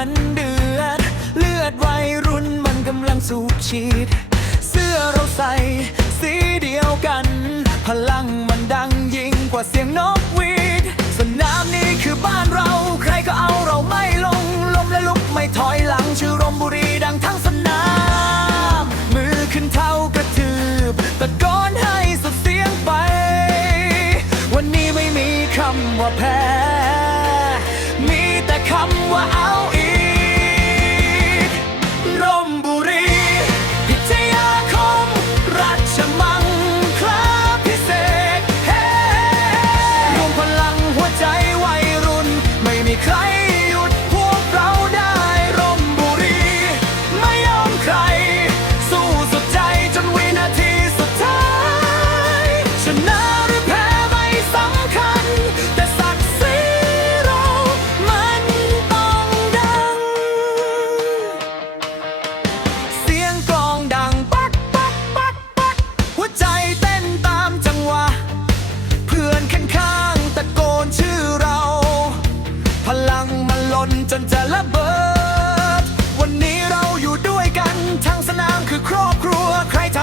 ันเดือด เลือดวัยรุ่นมันกำลังสูบฉีด เสื้อเราใส่สีเดียวกัน พลังมันดังยิ่งกว่าเสียงนกหวีดสนามนี้คือบ้านเรา ใครก็เอาเราไม่ลงลมและลุกไม่ถอยหลังชื่อรมบุรีดังทั้งสนาม มือขึ้นเท้ากระทืบตะโกนให้สุดเสียงไป วันนี้ไม่มีคำว่าแพ้ มีแต่คำว่าเอา งมันล้นจนจะระเบิด วันนี้เราอยู่ด้วยกัน ทั้งสนามคือครอบครัวใครท